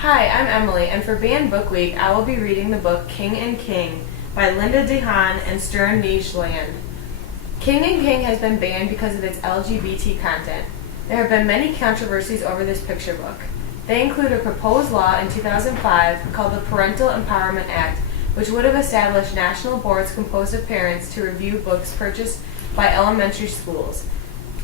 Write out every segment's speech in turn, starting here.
Hi, I'm Emily, and for Banned Book Week, I will be reading the book King and King by Linda DeHaan and Stern Land. King and King has been banned because of its LGBT content. There have been many controversies over this picture book. They include a proposed law in 2005 called the Parental Empowerment Act, which would have established national boards composed of parents to review books purchased by elementary schools.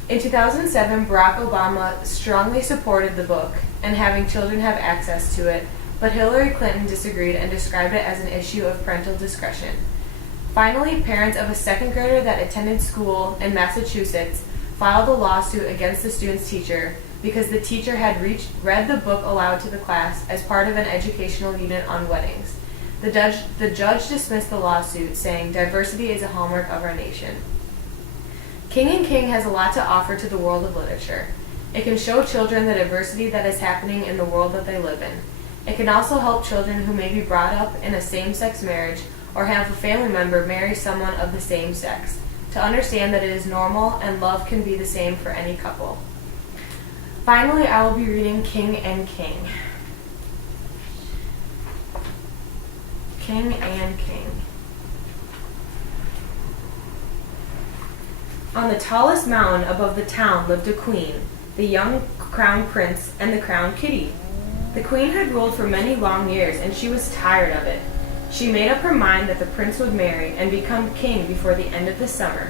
In 2007, Barack Obama strongly supported the book and having children have access to it, but Hillary Clinton disagreed and described it as an issue of parental discretion. Finally, parents of a second grader that attended school in Massachusetts filed a lawsuit against the student's teacher because the teacher had read the book aloud to the class as part of an educational unit on weddings. The judge dismissed the lawsuit, saying diversity is a hallmark of our nation. King and King has a lot to offer to the world of literature. It can show children the diversity that is happening in the world that they live in. It can also help children who may be brought up in a same-sex marriage or have a family member marry someone of the same sex to understand that it is normal and love can be the same for any couple. Finally, I will be reading King and King. King and King. On the tallest mountain above the town lived a queen, the young crown prince and the crown kitty. The queen had ruled for many long years, and she was tired of it. She made up her mind that the prince would marry and become king before the end of the summer.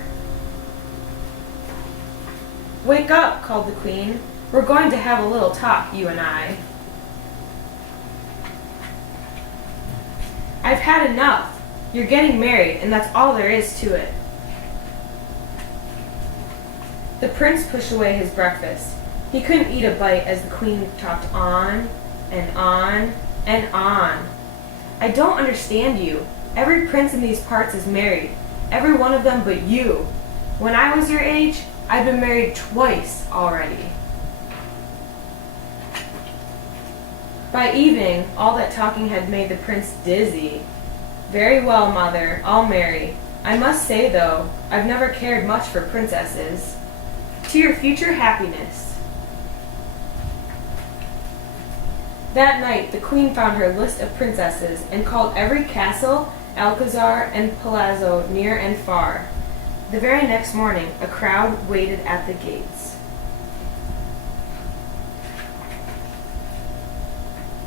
"Wake up," called the queen. "We're going to have a little talk, you and I." "I've had enough. You're getting married, and that's all there is to it." The prince pushed away his breakfast. He couldn't eat a bite as the queen talked on and on and on. "I don't understand you. Every prince in these parts is married. Every one of them but you. When I was your age, I'd been married twice already." By evening, all that talking had made the prince dizzy. "Very well, mother, I'll marry. I must say, though, I've never cared much for princesses. To your future happiness." That night, the queen found her list of princesses and called every castle, alcazar, and palazzo near and far. The very next morning, a crowd waited at the gates.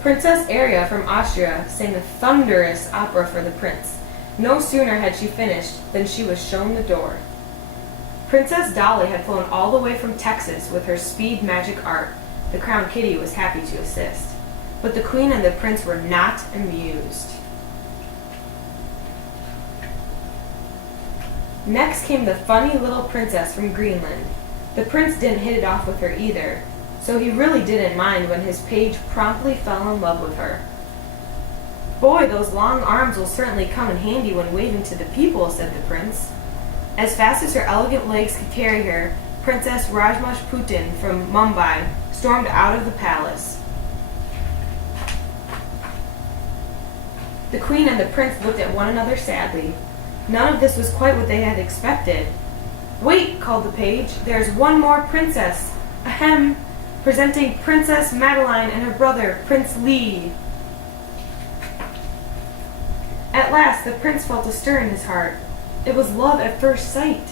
Princess Aria from Austria sang a thunderous opera for the prince. No sooner had she finished than she was shown the door. Princess Dolly had flown all the way from Texas with her speed magic art. The crown kitty was happy to assist. But the queen and the prince were not amused. Next came the funny little princess from Greenland. The prince didn't hit it off with her either, so he really didn't mind when his page promptly fell in love with her. "Boy, those long arms will certainly come in handy when waving to the people," said the prince. As fast as her elegant legs could carry her, Princess Rajmashputin from Mumbai stormed out of the palace. The queen and the prince looked at one another sadly. None of this was quite what they had expected. "Wait," called the page. "There's one more princess. Ahem! Presenting Princess Madeline and her brother, Prince Lee." At last, the prince felt a stir in his heart. It was love at first sight.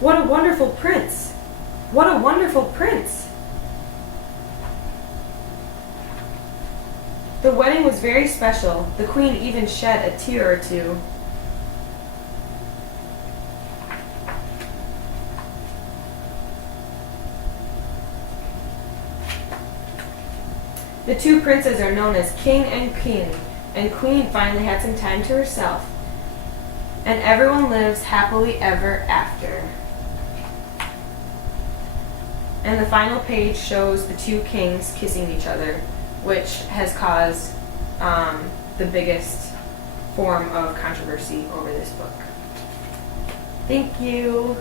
"What a wonderful prince! What a wonderful prince!" The wedding was very special. The queen even shed a tear or two. The two princes are known as King and Queen finally had some time to herself. And everyone lives happily ever after. And the final page shows the two kings kissing each other, which has caused the biggest form of controversy over this book. Thank you.